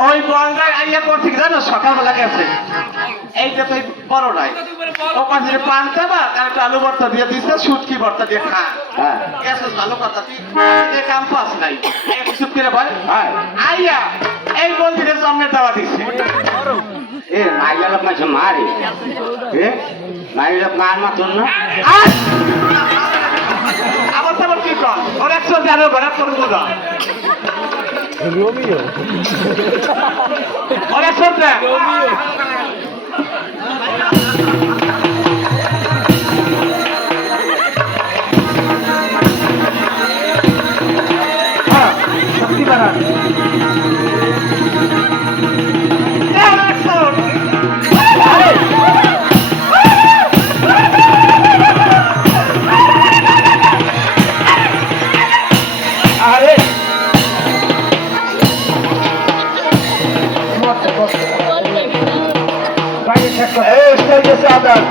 ওই বনগায় আইয়া করছি জানো সকালবেলা গেছে এইটা তো বড় নাই ও পাশে পান্তা বা আর একটা আলু ভর্তা দিয়ে দিচ্ছে শুটকি ভর্তা দিয়ে খা হ্যাঁ গেছে ভালো কথা তুই যে কাম পাস নাই একটু চুপ করে বল হ্যাঁ আইয়া এই মন্দিরে জন্মের দেওয়া দিচ্ছে এ মাইলা লোক মাঝে মারে এ মাইলা লোক মার মাতন না আস! আবার তোমার কি কর ওর একশো জানো ঘরে করবো না ওর একশো শক্তি বাড়ান আরে বাইরে চেক করো এই স্টেজে আদান